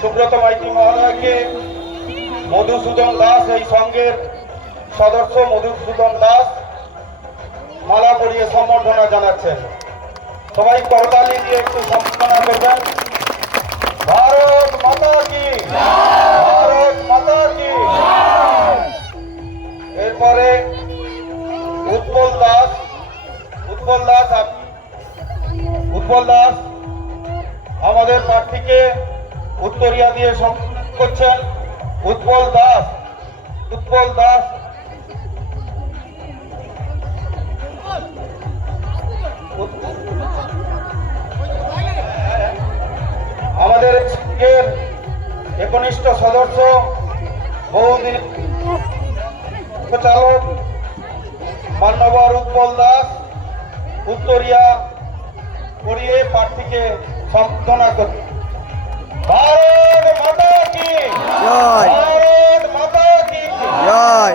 সুব্রত মাইতি মহোদয়কে মধুসূদন দাস, এই সংঘের সদস্য মধুসূদন দাস মালা পরিয়ে সম্বর্ধনা জানাচ্ছেন। সবাই করতালি দিয়ে একটু সম্বর্ধনা করবেন। ভারত মাতা কি, ভারত মাতা কি। এরপরে উৎপল দাস, উৎপল দাস আমাদের প্রার্থীকে উত্তরিয়া দিয়ে সম্মান করছেন। উৎপল দাস আমাদের সংঘের একনিষ্ঠ সদস্য, বহুদিন চালক মান্যবর উৎপল দাস উত্তরিয়া করিয়ে প্রার্থীকে সম্বোধনা করছেন। ভারত মাতা কি, ভারত মাতা কি জয়।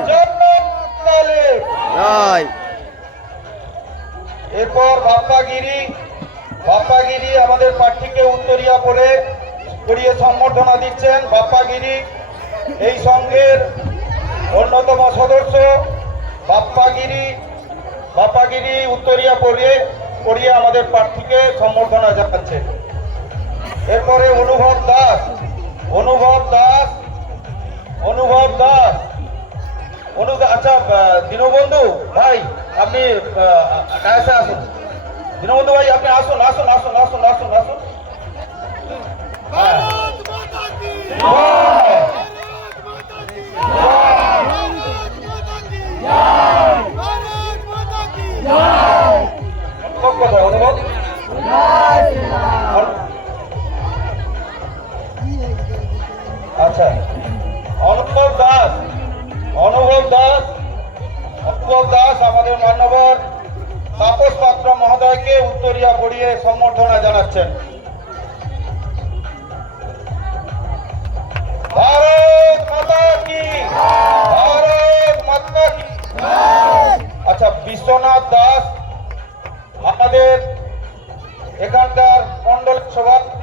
এরপর বাপ্পাগিরি আমাদের প্রার্থীকে উত্তরিয়া করিয়ে সম্বর্ধনা দিচ্ছেন। এই সংঘের অন্যতম সদস্য বাপ্পাগিরি উত্তরিয়া করিয়ে আমাদের প্রার্থীকে সম্বর্ধনা জানাচ্ছেন। এরপরে অনুভব দাস। আচ্ছা, দীনবন্ধু ভাই আপনি কাছে আসুন। দীনবন্ধু ভাই আপনি আসুন। হ্যাঁ। অনুভব আচ্ছা, অনুভব দাস আমাদের মান্যবর তাপস পাত্র মহোদয়কে উত্তরিয়া পড়িয়ে সম্বর্ধনা জানাচ্ছেন। ভারত মাতা কি, ভারত মাতা কি। আচ্ছা, বিশ্বনাথ দাস আমাদের এখানকার মন্ডল সভাপতি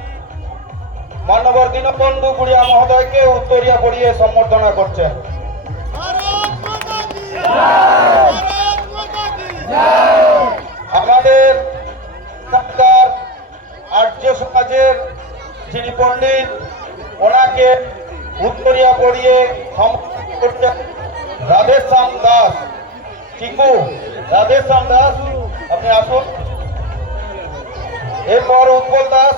মান্যবর দীনবন্ধু গুড়িয়া মহোদয়কে উত্তরিয়া পড়িয়ে সম্বর্ধনা করছেন। আমাদের এখানকার আর্য সমাজের যিনি পণ্ডিত, ওনাকে উত্তরিয়া পড়িয়ে সম্বর্ধনা করছেন রাধেশ্যাম দাস। রাধেশ্যাম দাস আপনি আসুন। এরপর উৎপল দাস।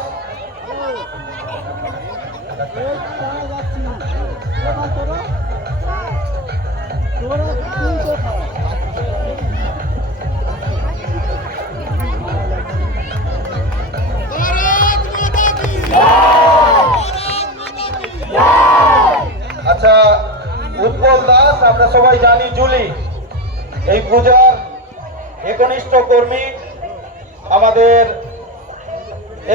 আচ্ছা, উৎপল দাস আমরা সবাই জানি জুলি, এই পূজার একনিষ্ঠ কর্মী, আমাদের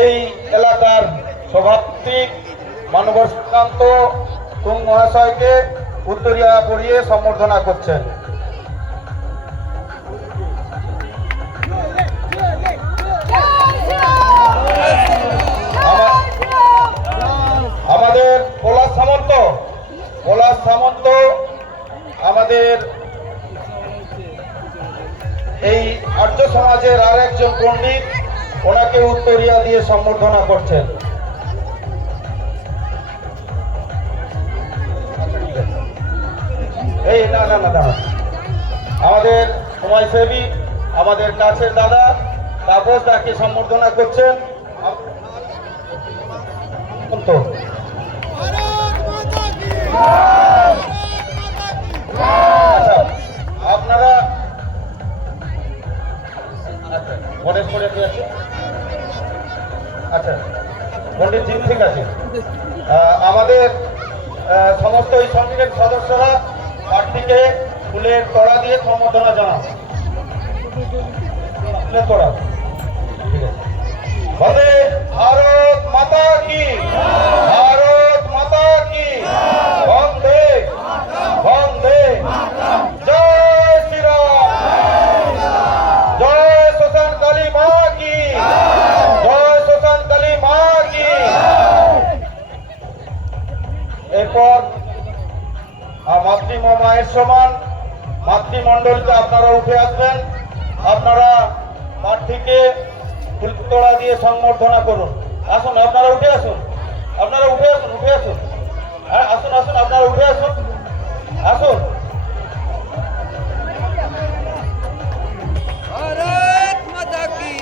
এই এলাকার সভাপতি মানবর শ্রীকান্ত তুং মহাশয়কে উত্তরিয়া পড়িয়ে সম্বর্ধনা করছেন। আমাদের পলাশ সামন্ত আমাদের এই আর্য সমাজের আর একজন পণ্ডিত, ওনাকে উত্তরিয়া দিয়ে সম্বর্ধনা করছেন। এই না আমাদের সমাজসেবী, আমাদের কাছের দাদা তাপস দাকে সম্বর্ধনা করছেন। আপনারা গণেশ করে আছে। আচ্ছা পণ্ডিতজি ঠিক আছে। আমাদের সমস্ত এই সংঘের সদস্যরা প্রার্থীকে ফুলের তোড়া দিয়ে সম্বর্ধনা জানান। ফুলের তোড়া ঠিক আছে। বন্দে ভারত মাতা কি, ভারত মাতা কি, বন্দে বন্দে। জয় শ্রীরাম, জয় শ্মশান কালী মা কি, জয় শ্মশান কালী মা কি। এরপর মাতৃমা মায়ের সমান মাতৃমণ্ডলকে আপনারা উঠে আসবেন। আপনারা প্রার্থীকে ফুলতোড়া দিয়ে সংবর্ধনা করুন। আসুন, আপনারা উঠে আসুন, আপনারা উঠে আসুন, উঠে আসুন, হ্যাঁ আসুন আসুন, আপনারা উঠে আসুন, আসুন। भारत माता की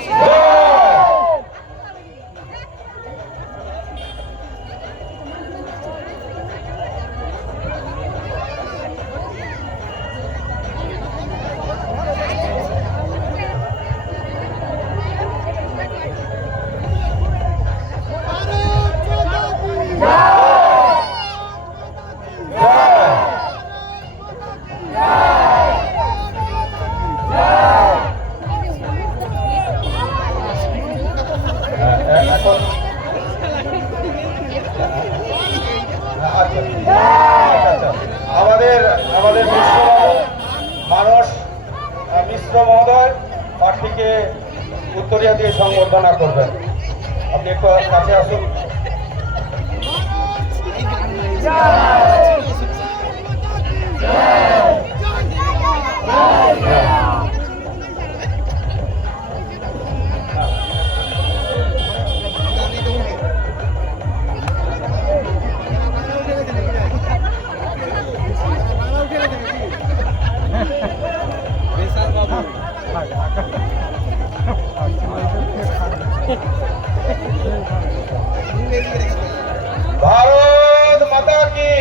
এখন আমাদের আমাদের মানুষ মিশ্র মহোদয় প্রার্থীকে উত্তরিয়া দিয়ে সংবর্ধনা করবেন। আপনি একটু কাছে আসুন। ভারত মাতা কি।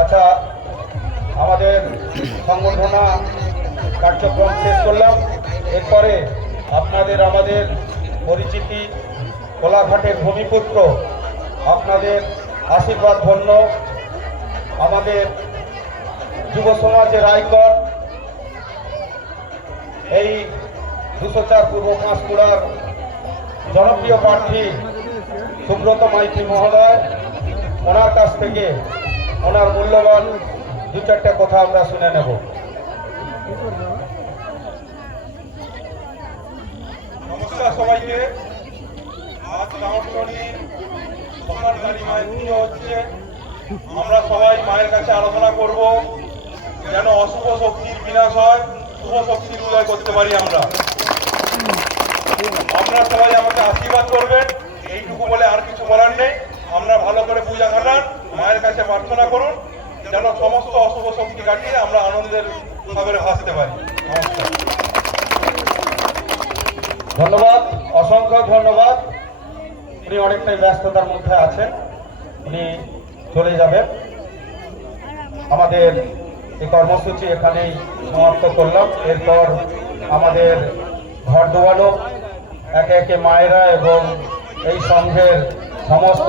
আচ্ছা, আমাদের সংবর্ধনা কার্যক্রম শেষ করলাম। এরপরে আপনাদের আমাদের পরিচিতি কোলাঘাটের ভূমিপুত্র, আপনাদের আশীর্বাদ ধন্য আমাদের যুব সমাজের আইকন, এই 204 পূর্ব পাঁশকুড়ার জনপ্রিয় প্রার্থী সুব্রত মাইতি মহোদয়, ওনার কাছ থেকে ওনার মূল্যবান 2-4টা কথা আমরা শুনে নেব। নমস্কার সবাইকে। আজ রামচন্দ্রী সরকারি মায়ের পুজো হচ্ছে। আমরা সবাই মায়ের কাছে আরাধনা করব যেন অশুভ শক্তির বিনাশ হয়, শুভ শক্তির উদয় করতে পারি আমরা। আপনারা সবাই আমাকে আশীর্বাদ করবেন, এইটুকু বলে আর কিছু বলার নেই। আমরা ভালো করে পূজা কাটান, মায়ের কাছে প্রার্থনা করুন যেন সমস্ত অশুভ শক্তি কাটিয়ে আমরা আনন্দের সাগরে ভাসতে পারি। নমস্কার, ধন্যবাদ, অসংখ্য ধন্যবাদ। উনি অনেকটাই ব্যস্ততার মধ্যে আছেন, উনি চলে যাবেন। আমাদের এই কর্মসূচি এখানেই সমাপ্ত করলাম। এরপর আমাদের ঘর দোয়ানো একে একে মায়েরা এবং এই সংঘের সমস্ত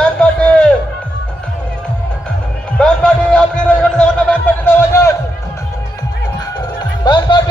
ব্যান্ড পার্টি আপনি এখানে ব্যান্ড পার্টি দেওয়া যাক ব্যান্ড পার্টি